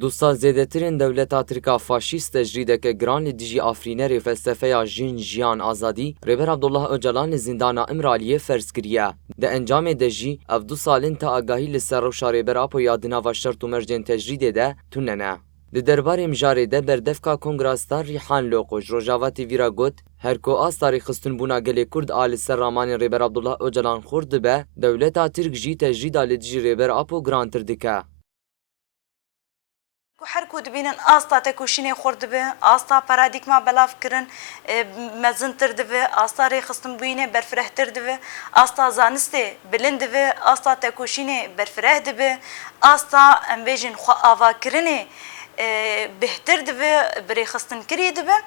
دوسا زیدترین دولتا ترکا فاشیست تجریدک گران لدیجی آفرینر فلسفه جین جیان آزادی ریبر عبدالله اوجلان زندانا امرالیه فرض کریه. ده انجام دجی اف 2 سالین تا آگاهی لسر روشا ریبر اپو یادنا و شرط و مرجن تجریده ده توننه. ده دربار مجاره ده بردفکا کنگراستار ریحان لوقوش روژاواتی ویرا گوت هرکو آستاری خستون بونا گلی کرد آل سر رامان ریبر عبدالله اوجلان خورد به دولتا ترک جی تجرید لدیجی ریبر اپو گرانتر دکه. هرکو دبینن آستا تکوشینه خورد به آستا پارادیگما بلاف کرن مزنتر دوه آستا ری خستم بوینه برفرهتر دوه آستا زانسته بلند دوه آستا تکوشینه برفره دوه آستا امبیجن خو آوا کرنه بهتر دوه بری خستن کری دوه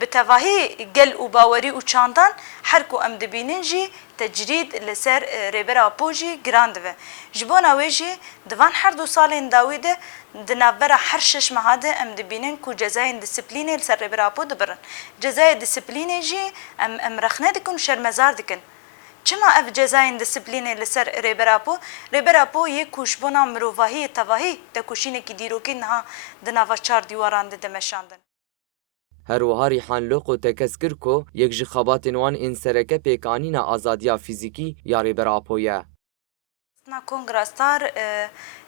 بتواهی گل و باوری و چاندان هرکو ام دبینن جی تجرید لسر ریبرا پوجی گراند و جبونا ویجی دوان هر 2 سالین داویده دنابرا هر 6 ماهاده ام دبینن کو جزای دیسپلینه لسر ریبرا پو دبرن جزای دیسپلینه جی ام رخنه دکن شرمزار دکن چما اف جزای دیسپلینه لسر ریبرا پو یک کوشبونا مروواهی تواهی تکوشینه کی دیروکی نها دناوا 4 دیواران دمشاندن هروها ریحان لوقو تکس کر کو یک جی خبات نوان انسرکه پیکانینا آزادیا فیزیکی یا ریبر آپویه. نا کنگراستار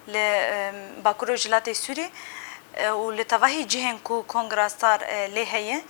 ل باکورو جلاتي سوري ولتوهي جهن كو كونغراستار لهيه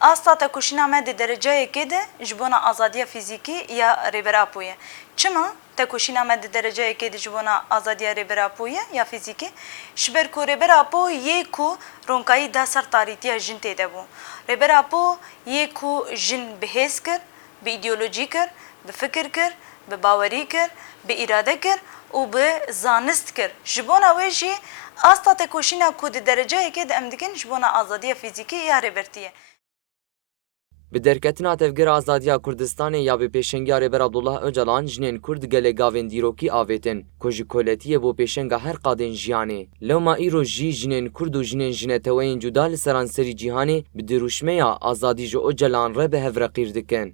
آستا تکوشینا مد درجه کده جبونا آزادی فیزیکی یا ریبراپویه چما تکوشینا مد درجه کده جبونا آزادی ریبراپویه یا فیزیکی شبر کو ریبراپو یکو رونکایی دا سر تاریتیا جن تیده بو ریبراپو یکو جن بهیس کر به ایدئولوژی کر به فکر کر به باوری کر به اراده کر و به زانست کر جبونا ویجی آستا تکوشینا کو درجه کده ام دکن جبونا آزادی فیزیکی یا ریبرتیه به درکتنا تفگر آزادیا کردستان یا به پیشنگی ریبر عبدالله اوجلان جنین کرد گله گاوین دیروکی آویتن کجی کولتیه بو پیشنگا هر قادن جیانه لو ما ایرو جی جنین کرد و جنین جنتوین جدا لسرانسری جیهانه به دروشمه آزادی جو اوجلان ره به هفرقیر دکن